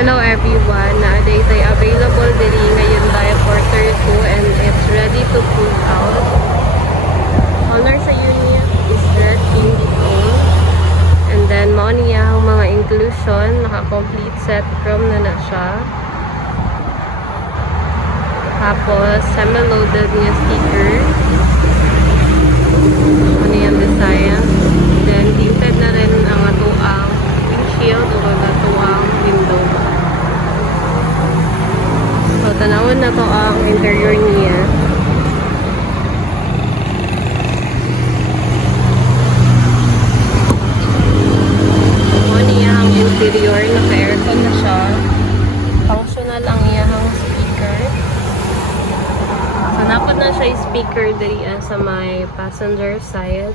Hello everyone, nowadays ay available diri ngayon tayo for 2 and it's ready to pull out. Color sa unit is red candy tone. And then mao niya ang mga inclusion, naka-complete set chrome na siya. Tapos semi-loaded niya sticker. Ano yung design. Then tinted na rin ang atuang windshield o atuang window. So tanawon na to ang interior niya. Ang interior, naka-aircon na siya. Functional ang iyahang speaker. So, napod na siya yung speaker diri sa may passenger side.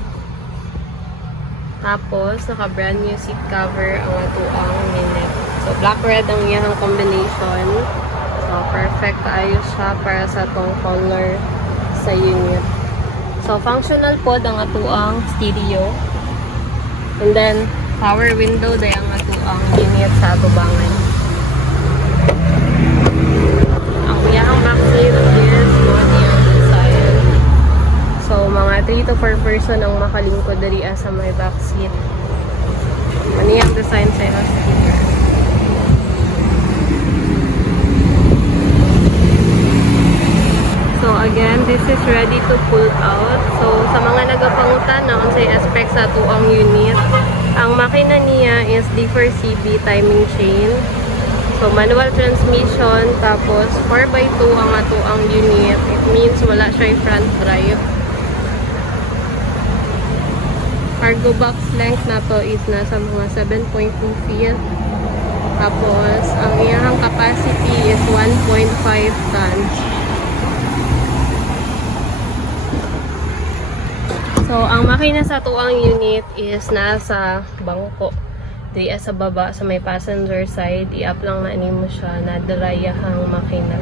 Tapos, naka-brand new seat cover ang atuang unit. So, black-red ang iyahang combination. So, perfect ayos siya para sa tong color sa unit. So, functional po ang atuang stereo. And then, power window day ang atuang unit sa atubangan. Ang iyang backseat is body ang design. So, mga 3 to 4 person ang makalingkod diri sa may backseat. Ano yung design sa iyang sticker? So, again, this is ready to pull out. So, sa mga nagapangutan na unsay aspect sa atuang unit, ang makina niya is D4CB timing chain. So, manual transmission. Tapos, 4x2 ang atuang unit. It means wala siya yung front drive. Cargo box length na to is nasa mga 7.2 feet. Tapos, ang iyang capacity is 1.5 tons. So, ang makina sa tuang unit is nasa bangko. Di sa baba, sa may passenger side, i-up lang na mo siya na dirayahang makina.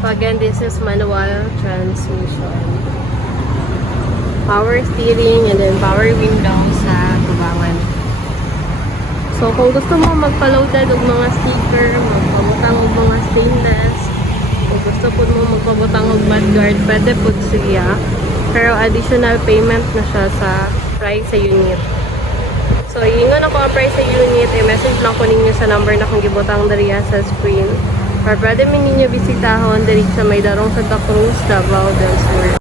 So, again, this is manual transmission. Power steering and then power window sa tubangan. So, kung gusto mo magpa-loaded og mga sticker, magpabutang og mga stainless, kung gusto po mo magpabutang og mudguard, pwede po siya. Pero additional payment na siya sa price sa unit. So, ingon ako ang price sa unit, i-message lang ko ninyo sa number na kung gibutang dariya sa screen. Or pwede min ninyo bisitahon diri sa may darong Santa Cruz, Davao del Sur.